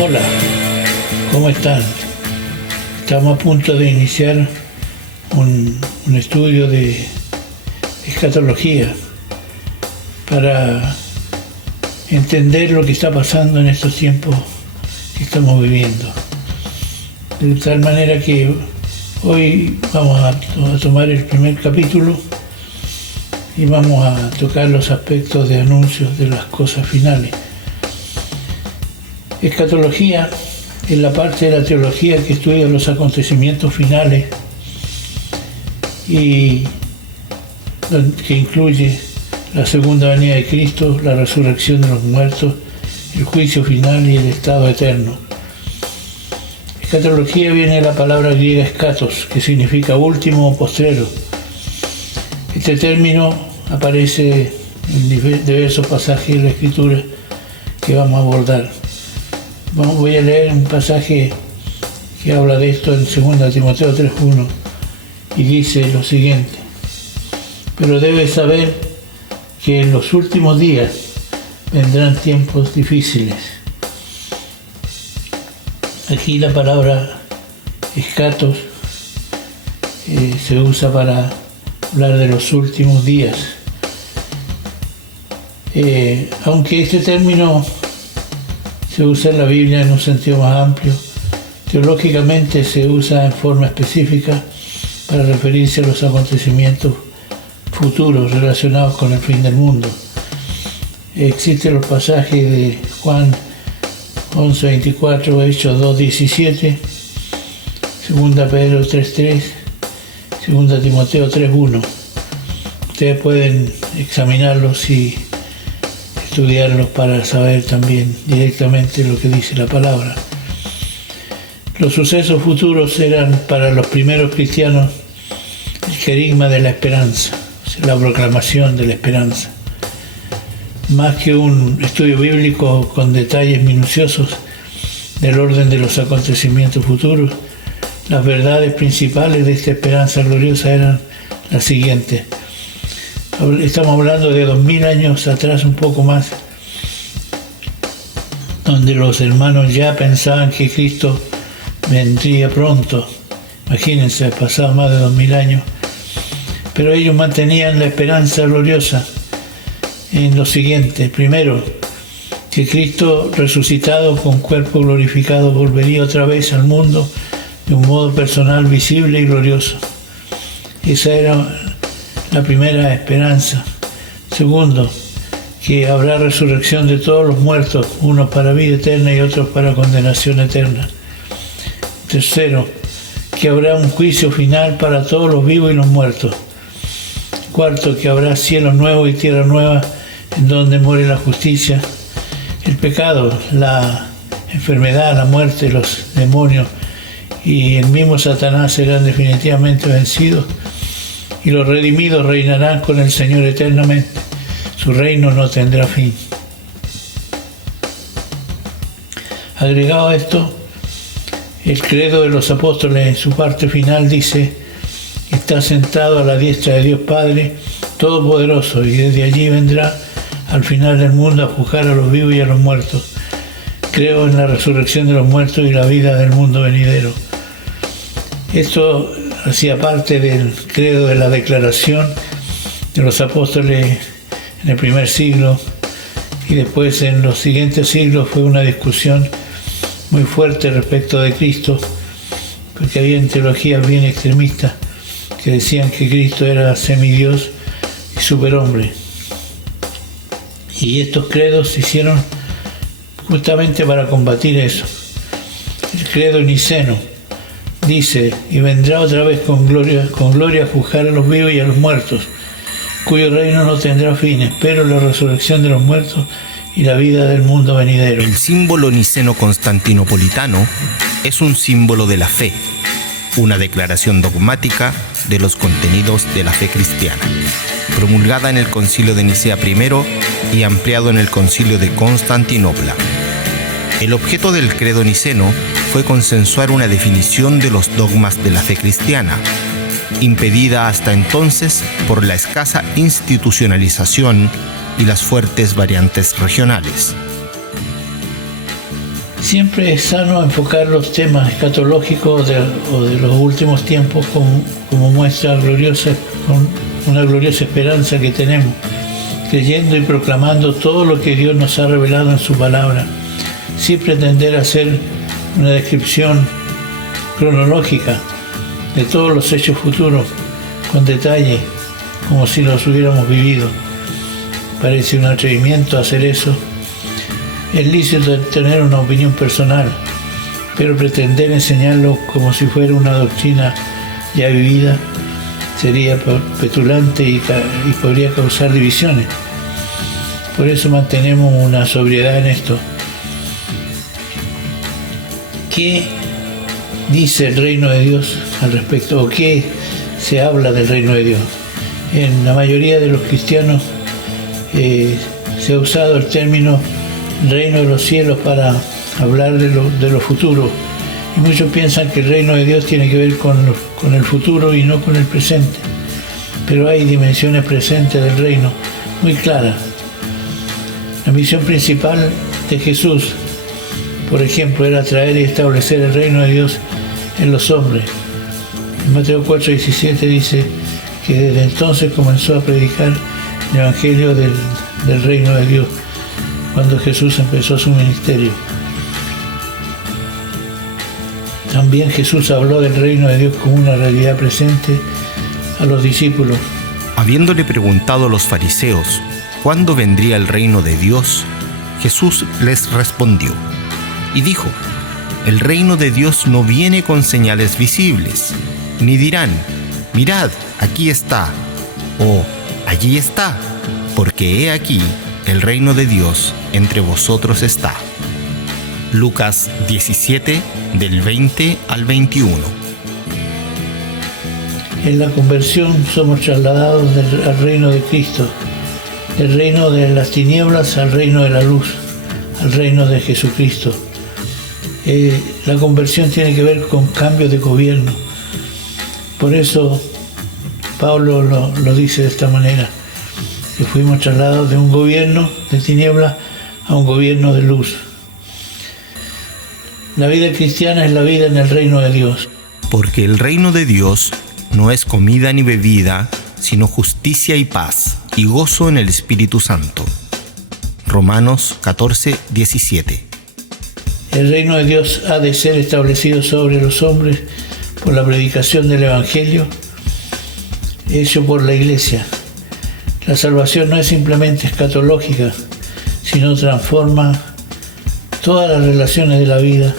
Hola, ¿cómo están? Estamos a punto de iniciar un estudio de escatología para entender lo que está pasando en estos tiempos que estamos viviendo. De tal manera que hoy vamos a tomar el primer capítulo y vamos a tocar los aspectos de anuncios de las cosas finales. Escatología es la parte de la teología que estudia los acontecimientos finales y que incluye la segunda venida de Cristo, la resurrección de los muertos, el juicio final y el estado eterno. Escatología viene de la palabra griega escatos, que significa último o postrero. Este término aparece en diversos pasajes de la Escritura que vamos a abordar. Voy a leer un pasaje que habla de esto en 2 Timoteo 3:1 y dice lo siguiente: pero debes saber que en los últimos días vendrán tiempos difíciles. Aquí la palabra escatos se usa para hablar de los últimos días. Aunque este término se usa en la Biblia en un sentido más amplio, teológicamente se usa en forma específica para referirse a los acontecimientos futuros relacionados con el fin del mundo. Existen los pasajes de Juan 11:24, Hechos 2:17, 2 Pedro 3:3, 2 Timoteo 3:1. Ustedes pueden examinarlos y estudiarlos para saber también directamente lo que dice la palabra. Los sucesos futuros eran para los primeros cristianos el querigma de la esperanza, o sea, la proclamación de la esperanza. Más que un estudio bíblico con detalles minuciosos del orden de los acontecimientos futuros, las verdades principales de esta esperanza gloriosa eran las siguientes. Estamos hablando de 2000 años atrás, un poco más, donde los hermanos ya pensaban que Cristo vendría pronto. Imagínense, ha pasado más de 2000 años. Pero ellos mantenían la esperanza gloriosa en lo siguiente: primero, que Cristo resucitado con cuerpo glorificado volvería otra vez al mundo de un modo personal, visible y glorioso. Esa era la primera esperanza. Segundo, que habrá resurrección de todos los muertos, unos para vida eterna y otros para condenación eterna. Tercero, que habrá un juicio final para todos los vivos y los muertos. Cuarto, que habrá cielos nuevos y tierra nueva en donde muere la justicia. El pecado, la enfermedad, la muerte, los demonios y el mismo Satanás serán definitivamente vencidos y los redimidos reinarán con el Señor eternamente. Su reino no tendrá fin. Agregado a esto, el credo de los apóstoles en su parte final dice: está sentado a la diestra de Dios Padre Todopoderoso y desde allí vendrá al final del mundo a juzgar a los vivos y a los muertos. Creo en la resurrección de los muertos y la vida del mundo venidero. Esto hacía parte del credo de la declaración de los apóstoles en el primer siglo, y después en los siguientes siglos fue una discusión muy fuerte respecto de Cristo, porque había teologías bien extremistas que decían que Cristo era semidios y superhombre. Y estos credos se hicieron justamente para combatir eso. El credo niceno dice: y vendrá otra vez con gloria a juzgar a los vivos y a los muertos, cuyo reino no tendrá fin. Espero la resurrección de los muertos y la vida del mundo venidero. El símbolo niceno constantinopolitano es un símbolo de la fe, una declaración dogmática de los contenidos de la fe cristiana, promulgada en el Concilio de Nicea I y ampliado en el Concilio de Constantinopla. El objeto del credo niceno fue consensuar una definición de los dogmas de la fe cristiana, impedida hasta entonces por la escasa institucionalización y las fuertes variantes regionales. Siempre es sano enfocar los temas escatológicos o de los últimos tiempos como muestra gloriosa, con una gloriosa esperanza que tenemos, creyendo y proclamando todo lo que Dios nos ha revelado en su palabra, sin pretender hacer una descripción cronológica de todos los hechos futuros con detalle, como si los hubiéramos vivido. Parece un atrevimiento hacer eso. Es lícito tener una opinión personal, pero pretender enseñarlo como si fuera una doctrina ya vivida sería petulante y podría causar divisiones. Por eso mantenemos una sobriedad en esto. ¿Qué dice el reino de Dios al respecto? ¿O qué se habla del reino de Dios? En la mayoría de los cristianos se ha usado el término reino de los cielos para hablar de lo futuro. Y muchos piensan que el reino de Dios tiene que ver con el futuro y no con el presente. Pero hay dimensiones presentes del reino muy claras. La misión principal de Jesús, por ejemplo, era traer y establecer el reino de Dios en los hombres. En Mateo 4:17 dice que desde entonces comenzó a predicar el evangelio del reino de Dios, cuando Jesús empezó su ministerio. También Jesús habló del reino de Dios como una realidad presente a los discípulos. Habiéndole preguntado a los fariseos cuándo vendría el reino de Dios, Jesús les respondió y dijo: el reino de Dios no viene con señales visibles, ni dirán: mirad, aquí está, o allí está, porque he aquí, el reino de Dios entre vosotros está. Lucas 17, del 20 al 21. En la conversión somos trasladados al reino de Cristo, del reino de las tinieblas al reino de la luz, al reino de Jesucristo. La conversión tiene que ver con cambios de gobierno. Por eso Pablo lo dice de esta manera, que fuimos trasladados de un gobierno de tinieblas a un gobierno de luz. La vida cristiana es la vida en el reino de Dios. Porque el reino de Dios no es comida ni bebida, sino justicia y paz, y gozo en el Espíritu Santo. Romanos 14:17. El reino de Dios ha de ser establecido sobre los hombres por la predicación del Evangelio hecho por la Iglesia. La salvación no es simplemente escatológica, sino transforma todas las relaciones de la vida,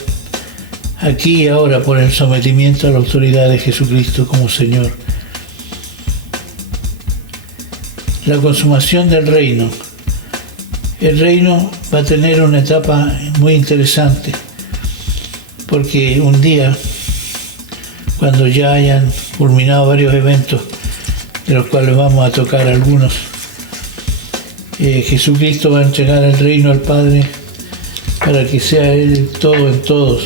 aquí y ahora, por el sometimiento a la autoridad de Jesucristo como Señor. La consumación del reino. El reino va a tener una etapa muy interesante, porque un día, cuando ya hayan culminado varios eventos, de los cuales vamos a tocar algunos, Jesucristo va a entregar el reino al Padre para que sea Él todo en todos.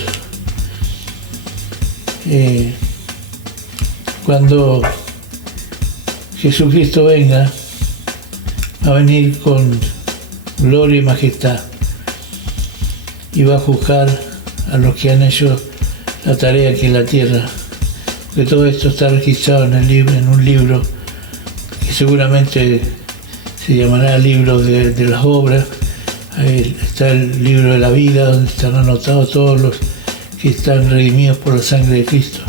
Cuando Jesucristo venga, va a venir con gloria y majestad y va a juzgar a los que han hecho la tarea aquí en la tierra, porque todo esto está registrado en un libro que seguramente se llamará libro de las obras. Ahí está el libro de la vida, donde están anotados todos los que están redimidos por la sangre de Cristo.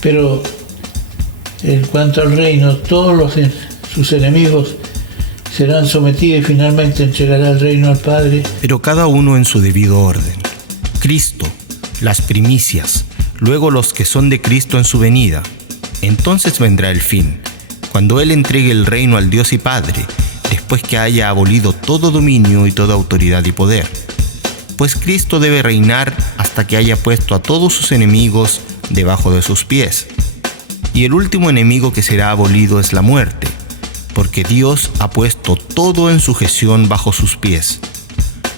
Pero en cuanto al reino, todos sus enemigos serán sometidos y finalmente entregará el reino al Padre. Pero cada uno en su debido orden. Cristo, las primicias, luego los que son de Cristo en su venida. Entonces vendrá el fin, cuando Él entregue el reino al Dios y Padre, después que haya abolido todo dominio y toda autoridad y poder. Pues Cristo debe reinar hasta que haya puesto a todos sus enemigos debajo de sus pies. Y el último enemigo que será abolido es la muerte, porque Dios ha puesto todo en sujeción bajo sus pies.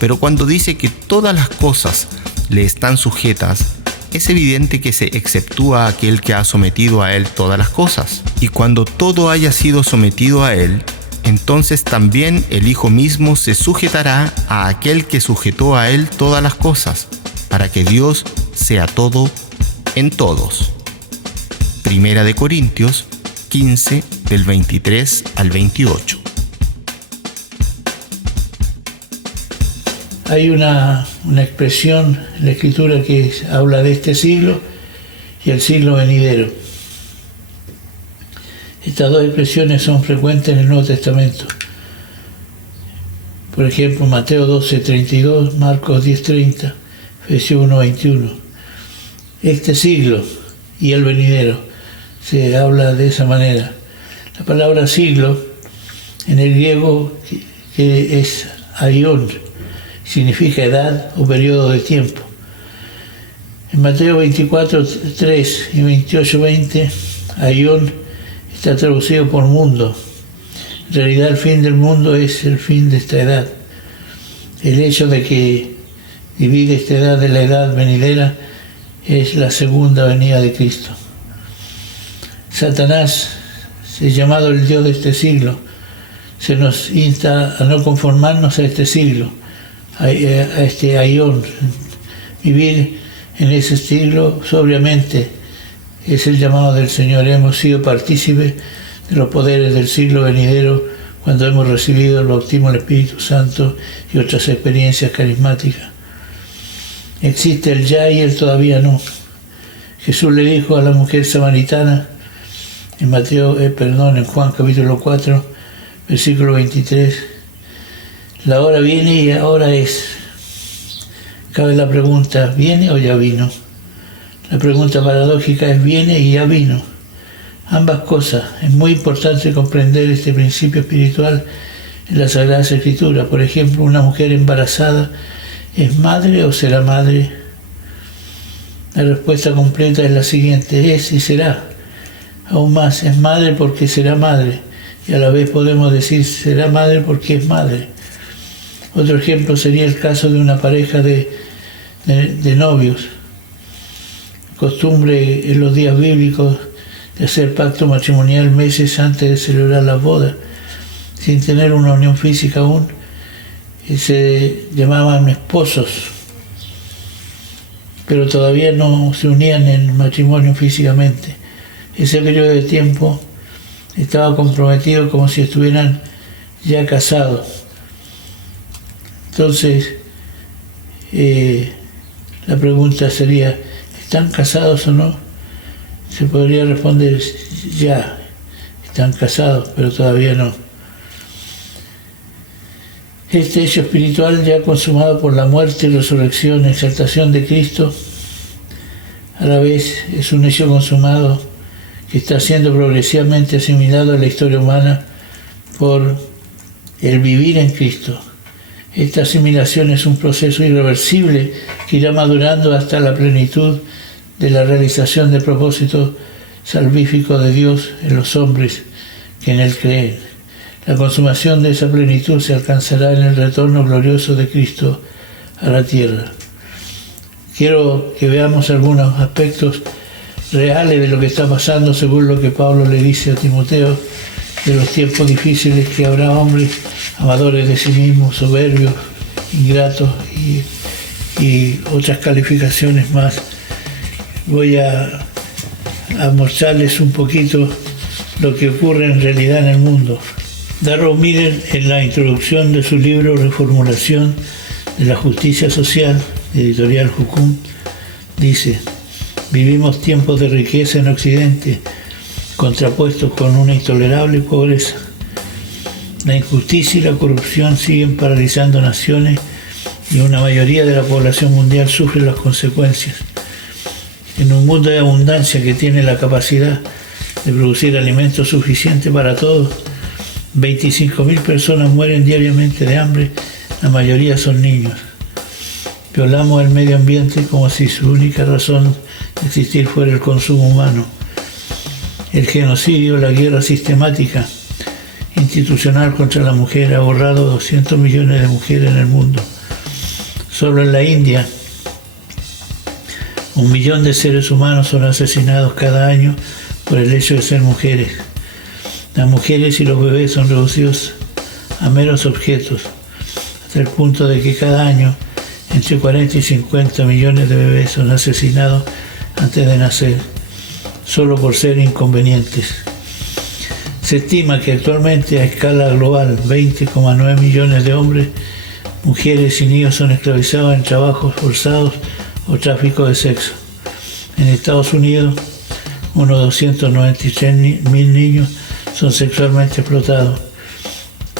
Pero cuando dice que todas las cosas le están sujetas, es evidente que se exceptúa a aquel que ha sometido a él todas las cosas. Y cuando todo haya sido sometido a él, entonces también el Hijo mismo se sujetará a aquel que sujetó a él todas las cosas, para que Dios sea todo en todos. Primera de Corintios 15, del 23 al 28. Hay una expresión en la Escritura que habla de este siglo y el siglo venidero. Estas dos expresiones son frecuentes en el Nuevo Testamento. Por ejemplo, Mateo 12:32, Marcos 10:30, Efesios 1:21. Este siglo y el venidero, se habla de esa manera. La palabra siglo en el griego que es aion, significa edad o periodo de tiempo. En Mateo 24:3 y 28:20, aion está traducido por mundo. En realidad el fin del mundo es el fin de esta edad. El hecho de que divide esta edad de la edad venidera es la segunda venida de Cristo. Satanás es llamado el Dios de este siglo. Se nos insta a no conformarnos a este siglo, a este aion. Vivir en ese siglo sobriamente es el llamado del Señor. Hemos sido partícipes de los poderes del siglo venidero cuando hemos recibido el bautismo del Espíritu Santo y otras experiencias carismáticas. Existe el ya y el todavía no. Jesús le dijo a la mujer samaritana en Juan capítulo 4, versículo 23, la hora viene y ahora es. Cabe la pregunta, ¿viene o ya vino? La pregunta paradójica es, ¿viene y ya vino? Ambas cosas. Es muy importante comprender este principio espiritual en las Sagradas Escrituras. Por ejemplo, una mujer embarazada, ¿es madre o será madre? La respuesta completa es la siguiente, es y será. Aún más, es madre porque será madre, y a la vez podemos decir será madre porque es madre. Otro ejemplo sería el caso de una pareja de novios. Costumbre en los días bíblicos de hacer pacto matrimonial meses antes de celebrar la boda, sin tener una unión física aún, y se llamaban esposos, pero todavía no se unían en matrimonio físicamente. Ese periodo de tiempo estaba comprometido como si estuvieran ya casados. Entonces, la pregunta sería, ¿están casados o no? Se podría responder, ya, están casados, pero todavía no. Este hecho espiritual ya consumado por la muerte, resurrección, exaltación de Cristo, a la vez es un hecho consumado que está siendo progresivamente asimilado a la historia humana por el vivir en Cristo. Esta asimilación es un proceso irreversible que irá madurando hasta la plenitud de la realización del propósito salvífico de Dios en los hombres que en Él creen. La consumación de esa plenitud se alcanzará en el retorno glorioso de Cristo a la tierra. Quiero que veamos algunos aspectos reales de lo que está pasando según lo que Pablo le dice a Timoteo, de los tiempos difíciles que habrá hombres amadores de sí mismos, soberbios, ingratos y otras calificaciones más. Voy a mostrarles un poquito lo que ocurre en realidad en el mundo. Darrow Miller, en la introducción de su libro Reformulación de la Justicia Social, editorial Jucum, dice: vivimos tiempos de riqueza en Occidente, contrapuestos con una intolerable pobreza. La injusticia y la corrupción siguen paralizando naciones y una mayoría de la población mundial sufre las consecuencias. En un mundo de abundancia que tiene la capacidad de producir alimentos suficientes para todos, 25.000 personas mueren diariamente de hambre, la mayoría son niños. Violamos el medio ambiente como si su única razón de existir fuera el consumo humano. El genocidio, la guerra sistemática, institucional contra la mujer ha borrado 200 millones de mujeres en el mundo. Solo en la India, 1 millón de seres humanos son asesinados cada año por el hecho de ser mujeres. Las mujeres y los bebés son reducidos a meros objetos, hasta el punto de que cada año entre 40 y 50 millones de bebés son asesinados antes de nacer, solo por ser inconvenientes. Se estima que actualmente a escala global 20,9 millones de hombres, mujeres y niños son esclavizados en trabajos forzados o tráfico de sexo. En Estados Unidos, unos 293.000 niños son sexualmente explotados.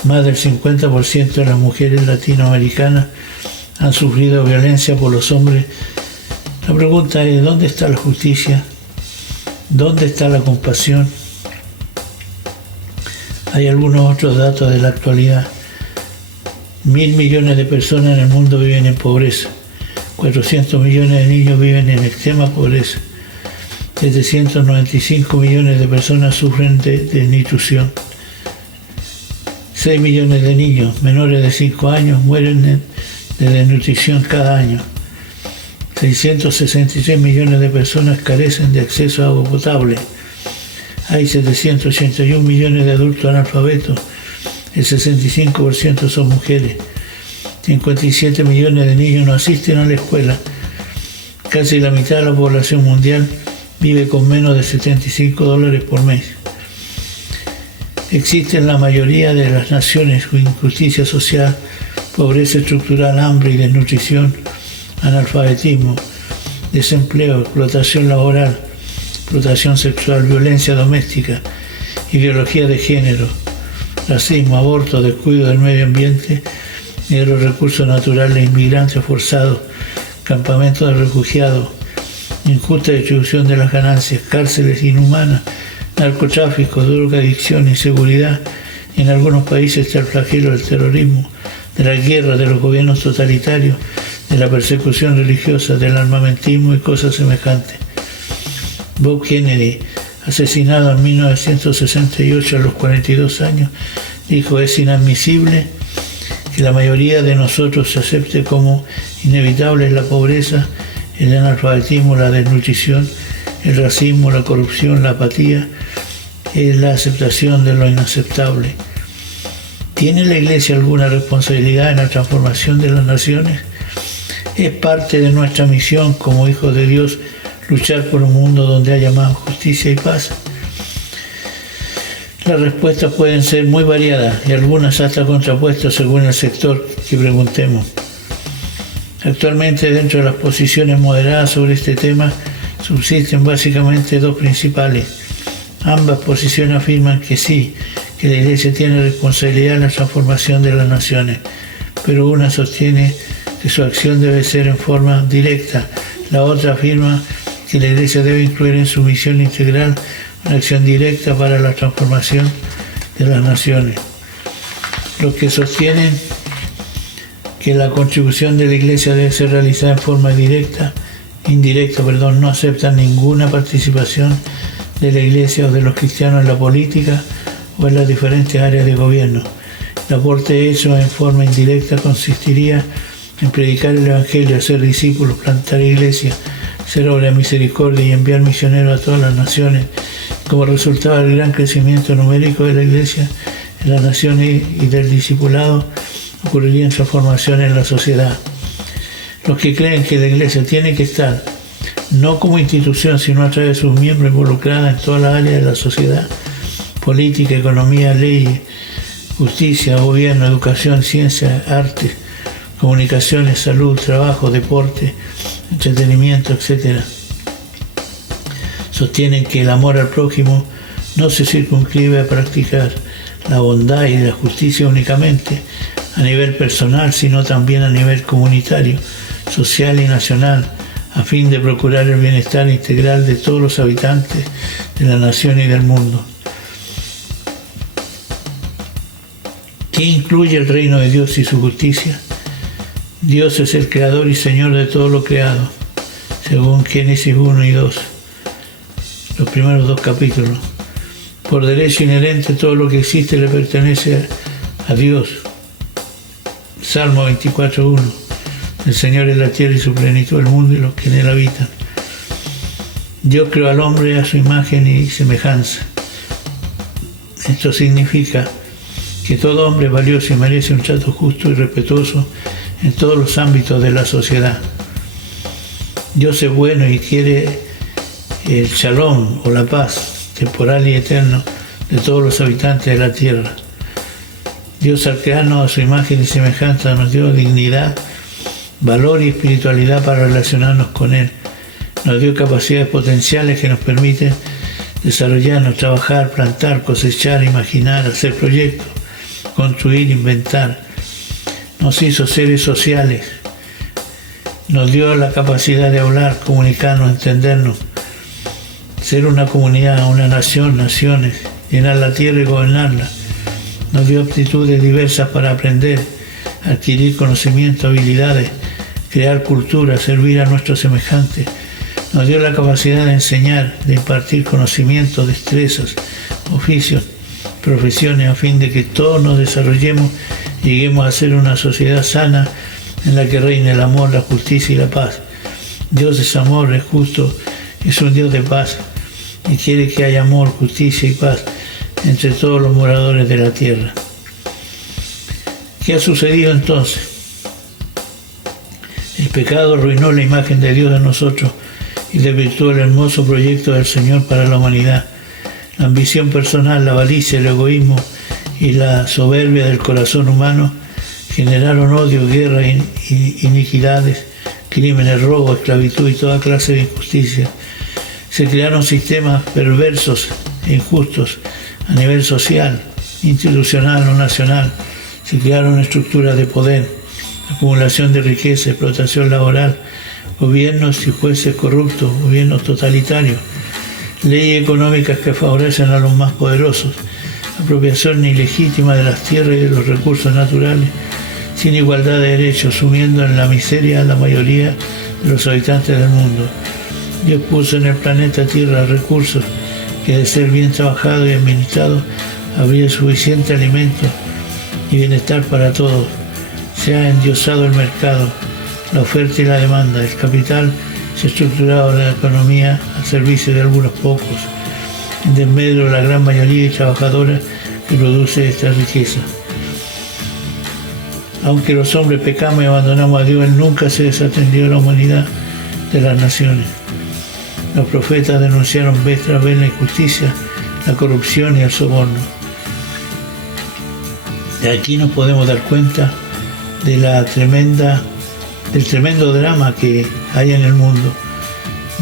Más del 50% de las mujeres latinoamericanas han sufrido violencia por los hombres. La pregunta es, ¿dónde está la justicia? ¿Dónde está la compasión? Hay algunos otros datos de la actualidad. 1.000 millones de personas en el mundo viven en pobreza. 400 millones de niños viven en extrema pobreza. 795 millones de personas sufren de desnutrición. 6 millones de niños menores de 5 años mueren de desnutrición cada año. 663 millones de personas carecen de acceso a agua potable. Hay 781 millones de adultos analfabetos. El 65% son mujeres. 57 millones de niños no asisten a la escuela. Casi la mitad de la población mundial vive con menos de $75 por mes. Existe en la mayoría de las naciones injusticia social, pobreza estructural, hambre y desnutrición, analfabetismo, desempleo, explotación laboral, explotación sexual, violencia doméstica, ideología de género, racismo, aborto, descuido del medio ambiente y de los recursos naturales, inmigrantes forzados, campamentos de refugiados, injusta distribución de las ganancias, cárceles inhumanas, narcotráfico, drogadicción, inseguridad. En algunos países está el flagelo del terrorismo, de la guerra, de los gobiernos totalitarios, de la persecución religiosa, del armamentismo y cosas semejantes. Bob Kennedy, asesinado en 1968 a los 42 años, dijo: es inadmisible que la mayoría de nosotros acepte como inevitable la pobreza, el analfabetismo, la desnutrición, el racismo, la corrupción, la apatía, es la aceptación de lo inaceptable. ¿Tiene la Iglesia alguna responsabilidad en la transformación de las naciones? ¿Es parte de nuestra misión como hijos de Dios luchar por un mundo donde haya más justicia y paz? Las respuestas pueden ser muy variadas y algunas hasta contrapuestas según el sector que preguntemos. Actualmente, dentro de las posiciones moderadas sobre este tema, subsisten básicamente dos principales. Ambas posiciones afirman que sí, que la Iglesia tiene responsabilidad en la transformación de las naciones, pero una sostiene que su acción debe ser en forma directa. La otra afirma que la Iglesia debe incluir en su misión integral una acción directa para la transformación de las naciones. Los que sostienen que la contribución de la Iglesia debe ser realizada en forma indirecta, no aceptan ninguna participación de la Iglesia o de los cristianos en la política o en las diferentes áreas de gobierno. El aporte hecho en forma indirecta consistiría en predicar el Evangelio, hacer discípulos, plantar iglesias, hacer obra de misericordia y enviar misioneros a todas las naciones. Como resultado del gran crecimiento numérico de la Iglesia en las naciones y del discipulado, ocurrirían transformaciones en la sociedad. Los que creen que la Iglesia tiene que estar, no como institución, sino a través de sus miembros involucrada en todas las áreas de la sociedad, política, economía, leyes, justicia, gobierno, educación, ciencia, arte, comunicaciones, salud, trabajo, deporte, entretenimiento, etc. Sostienen que el amor al prójimo no se circunscribe a practicar la bondad y la justicia únicamente a nivel personal, sino también a nivel comunitario, social y nacional, a fin de procurar el bienestar integral de todos los habitantes de la nación y del mundo. ¿Qué incluye el reino de Dios y su justicia? Dios es el creador y señor de todo lo creado, según Génesis 1 y 2, los primeros dos capítulos. Por derecho inherente todo lo que existe le pertenece a Dios. Salmo 24:1. El Señor es la tierra y su plenitud, el mundo y los que en él habitan. Dios creó al hombre a su imagen y semejanza. Esto significa que todo hombre es valioso y merece un trato justo y respetuoso en todos los ámbitos de la sociedad. Dios es bueno y quiere el shalom o la paz temporal y eterno de todos los habitantes de la tierra. Dios, al crearnos a su imagen y semejanza, nos dio dignidad, valor y espiritualidad para relacionarnos con Él. Nos dio capacidades potenciales que nos permiten desarrollarnos, trabajar, plantar, cosechar, imaginar, hacer proyectos, construir, inventar. Nos hizo seres sociales. Nos dio la capacidad de hablar, comunicarnos, entendernos, ser una comunidad, una nación, naciones, llenar la tierra y gobernarla. Nos dio aptitudes diversas para aprender, adquirir conocimiento, habilidades, crear cultura, servir a nuestros semejantes. Nos dio la capacidad de enseñar, de impartir conocimiento, destrezas, oficios, profesiones, a fin de que todos nos desarrollemos y lleguemos a ser una sociedad sana en la que reine el amor, la justicia y la paz. Dios es amor, es justo, es un Dios de paz y quiere que haya amor, justicia y paz entre todos los moradores de la tierra. ¿Qué ha sucedido entonces? El pecado arruinó la imagen de Dios en nosotros y desvirtuó el hermoso proyecto del Señor para la humanidad. La ambición personal, la avaricia, el egoísmo y la soberbia del corazón humano generaron odio, guerra, iniquidades, crímenes, robo, esclavitud y toda clase de injusticia. Se crearon sistemas perversos e injustos a nivel social, institucional o nacional. Se crearon estructuras de poder, acumulación de riqueza, explotación laboral, gobiernos y jueces corruptos, gobiernos totalitarios, leyes económicas que favorecen a los más poderosos, apropiación ilegítima de las tierras y de los recursos naturales, sin igualdad de derechos, sumiendo en la miseria a la mayoría de los habitantes del mundo. Dios puso en el planeta Tierra recursos que, de ser bien trabajados y administrados, habría suficiente alimento y bienestar para todos. Se ha endiosado el mercado, la oferta y la demanda. El capital se ha estructurado la economía al servicio de algunos pocos, en desmedro de la gran mayoría de trabajadores que produce esta riqueza. Aunque los hombres pecamos y abandonamos a Dios, Él nunca se desatendió a la humanidad de las naciones. Los profetas denunciaron vez tras vez la injusticia, la corrupción y el soborno. De aquí nos podemos dar cuenta de del tremendo drama que hay en el mundo.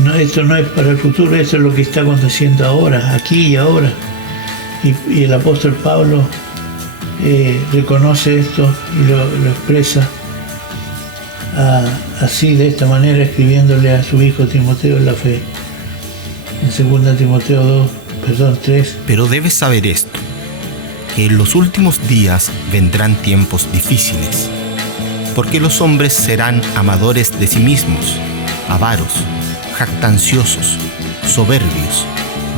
No, esto no es para el futuro, esto es lo que está aconteciendo ahora, aquí y ahora. Y el apóstol Pablo reconoce esto y lo expresa así, de esta manera, escribiéndole a su hijo Timoteo en la fe. En 2 Timoteo 3. Pero debes saber esto, que en los últimos días vendrán tiempos difíciles, porque los hombres serán amadores de sí mismos, avaros, jactanciosos, soberbios,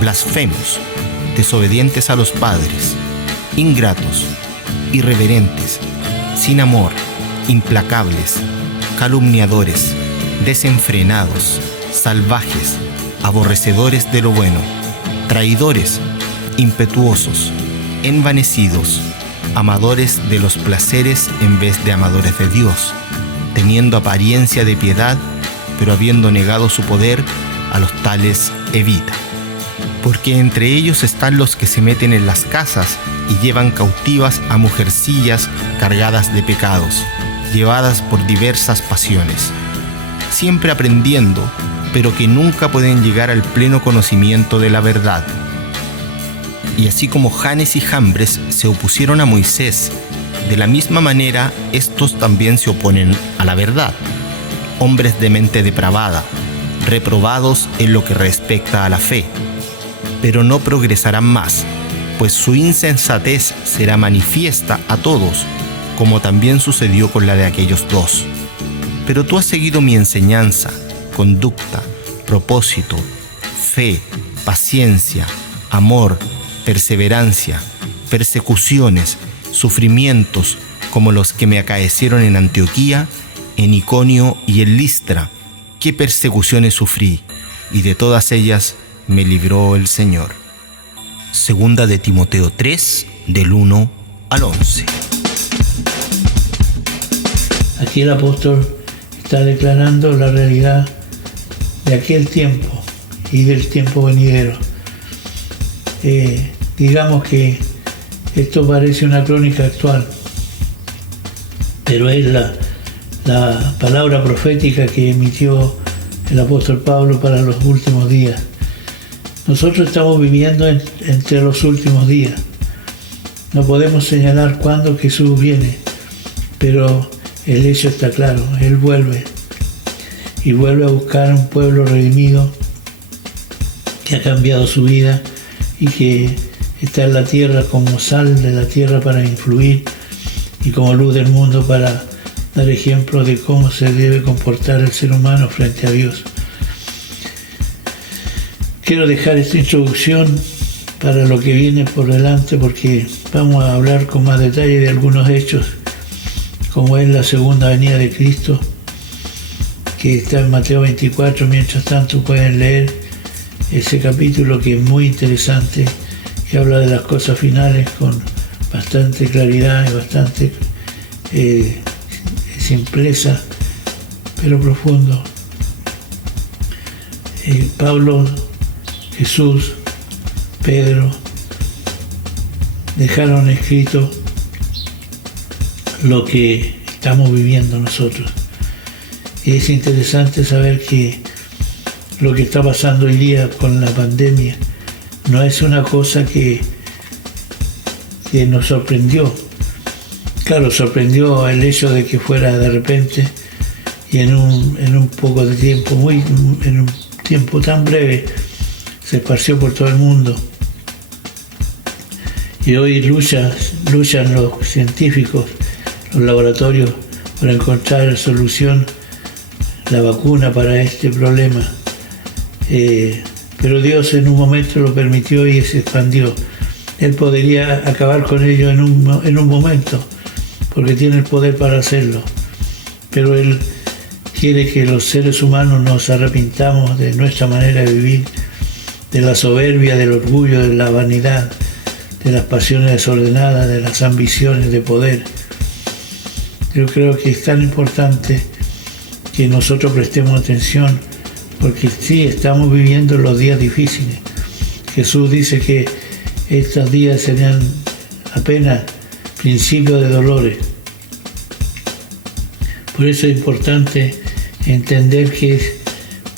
blasfemos, desobedientes a los padres, ingratos, irreverentes, sin amor, implacables, calumniadores, desenfrenados, salvajes, aborrecedores de lo bueno, traidores, impetuosos, envanecidos, amadores de los placeres en vez de amadores de Dios, teniendo apariencia de piedad, pero habiendo negado su poder, a los tales evita. Porque entre ellos están los que se meten en las casas y llevan cautivas a mujercillas cargadas de pecados, llevadas por diversas pasiones, siempre aprendiendo, pero que nunca pueden llegar al pleno conocimiento de la verdad. Y así como Janes y Jambres se opusieron a Moisés, de la misma manera estos también se oponen a la verdad, hombres de mente depravada, reprobados en lo que respecta a la fe, pero no progresarán más, pues su insensatez será manifiesta a todos, como también sucedió con la de aquellos dos. Pero tú has seguido mi enseñanza, conducta, propósito, fe, paciencia, amor, perseverancia, persecuciones, sufrimientos, como los que me acaecieron en Antioquía, en Iconio y en Listra. ¿Qué persecuciones sufrí? y de todas ellas me libró el Señor. Segunda de Timoteo 3, del 1 al 11. Aquí el apóstol está declarando la realidad de aquel tiempo y del tiempo venidero. Digamos que esto parece una crónica actual, pero es la palabra profética que emitió el apóstol Pablo para los últimos días. Nosotros estamos viviendo entre los últimos días. No podemos señalar cuándo Jesús viene, pero el hecho está claro, Él vuelve y vuelve a buscar un pueblo redimido que ha cambiado su vida y que está en la tierra como sal de la tierra para influir y como luz del mundo para dar ejemplo de cómo se debe comportar el ser humano frente a Dios. Quiero dejar esta introducción para lo que viene por delante, porque vamos a hablar con más detalle de algunos hechos, como es la segunda venida de Cristo, que está en Mateo 24. Mientras tanto pueden leer ese capítulo, que es muy interesante, que habla de las cosas finales con bastante claridad y bastante simpleza, pero profundo. Pablo, Jesús, Pedro dejaron escrito lo que estamos viviendo nosotros. Y es interesante saber que lo que está pasando hoy día con la pandemia no es una cosa que nos sorprendió. Claro, sorprendió el hecho de que fuera de repente y en un poco de tiempo, en un tiempo tan breve, se esparció por todo el mundo. Y hoy luchan los científicos, los laboratorios, para encontrar solución, la vacuna para este problema. Pero Dios en un momento lo permitió y se expandió. Él podría acabar con ello en un momento, porque tiene el poder para hacerlo. Pero Él quiere que los seres humanos nos arrepintamos de nuestra manera de vivir, de la soberbia, del orgullo, de la vanidad, de las pasiones desordenadas, de las ambiciones de poder. Yo creo que es tan importante que nosotros prestemos atención, porque sí, estamos viviendo los días difíciles. Jesús dice que estos días serían apenas principios de dolores. Por eso es importante entender que es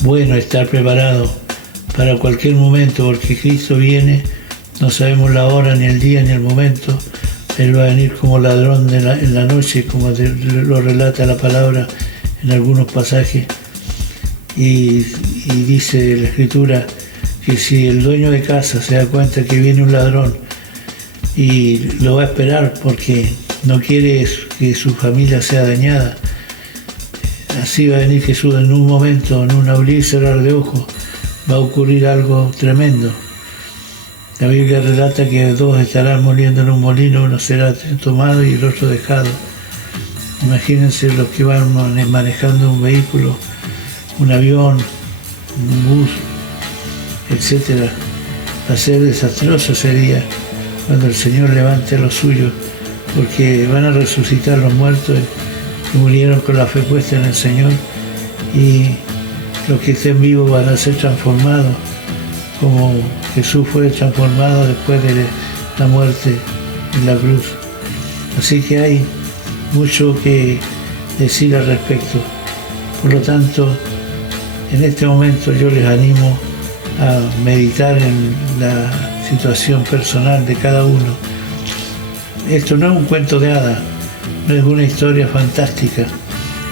bueno estar preparado para cualquier momento, porque Cristo viene, no sabemos la hora, ni el día, ni el momento. Él va a venir como ladrón en la noche, como lo relata la palabra en algunos pasajes. Y dice la Escritura que si el dueño de casa se da cuenta que viene un ladrón y lo va a esperar porque no quiere que su familia sea dañada, así va a venir Jesús en un momento, en un abrir y cerrar de ojos, va a ocurrir algo tremendo. La Biblia relata que dos estarán moliendo en un molino, uno será tomado y el otro dejado. Imagínense los que van manejando un vehículo, un avión, un bus, etc. Va a ser desastroso ese día cuando el Señor levante a los suyos, porque van a resucitar los muertos que murieron con la fe puesta en el Señor, y los que estén vivos van a ser transformados como Jesús fue transformado después de la muerte en la cruz. Así que hay mucho que decir al respecto. Por lo tanto, en este momento yo les animo a meditar en la situación personal de cada uno. Esto no es un cuento de hadas, no es una historia fantástica,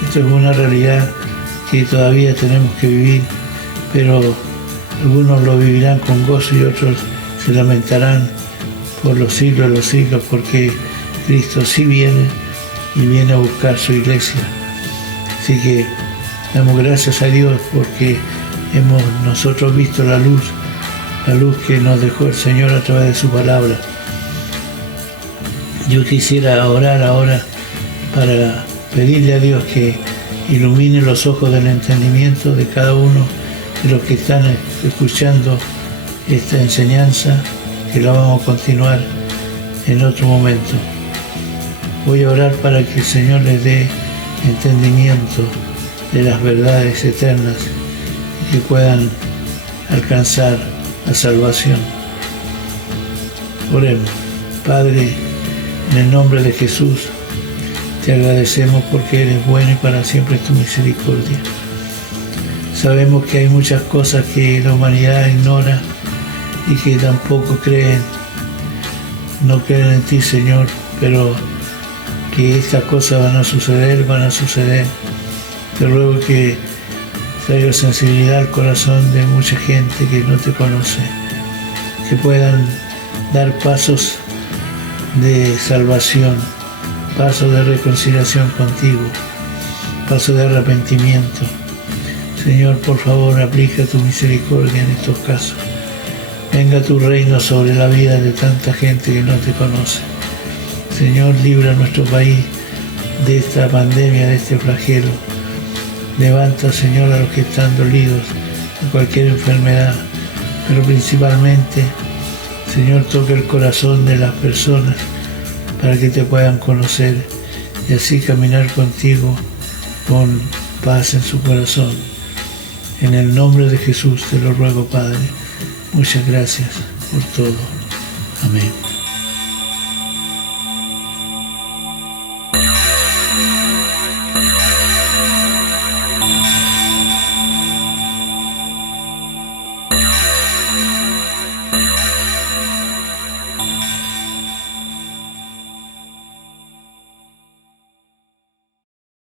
esto es una realidad que todavía tenemos que vivir, pero algunos lo vivirán con gozo y otros se lamentarán por los siglos de los siglos, porque Cristo sí viene y viene a buscar su iglesia. Así que damos gracias a Dios porque hemos nosotros visto la luz que nos dejó el Señor a través de su palabra. Yo quisiera orar ahora para pedirle a Dios que ilumine los ojos del entendimiento de cada uno de los que están escuchando esta enseñanza, que la vamos a continuar en otro momento. Voy a orar para que el Señor les dé entendimiento de las verdades eternas y que puedan alcanzar la salvación. Oremos. Padre, en el nombre de Jesús, te agradecemos porque eres bueno y para siempre es tu misericordia. Sabemos que hay muchas cosas que la humanidad ignora y que tampoco no creen en ti, Señor, pero que estas cosas van a suceder. Te ruego que traiga sensibilidad al corazón de mucha gente que no te conoce, que puedan dar pasos de salvación, pasos de reconciliación contigo, pasos de arrepentimiento. Señor, por favor, aplica tu misericordia en estos casos. Venga tu reino sobre la vida de tanta gente que no te conoce. Señor, libra a nuestro país de esta pandemia, de este flagelo. Levanta, Señor, a los que están dolidos de cualquier enfermedad, pero principalmente, Señor, toca el corazón de las personas para que te puedan conocer y así caminar contigo con paz en su corazón. En el nombre de Jesús te lo ruego, Padre. Muchas gracias por todo. Amén.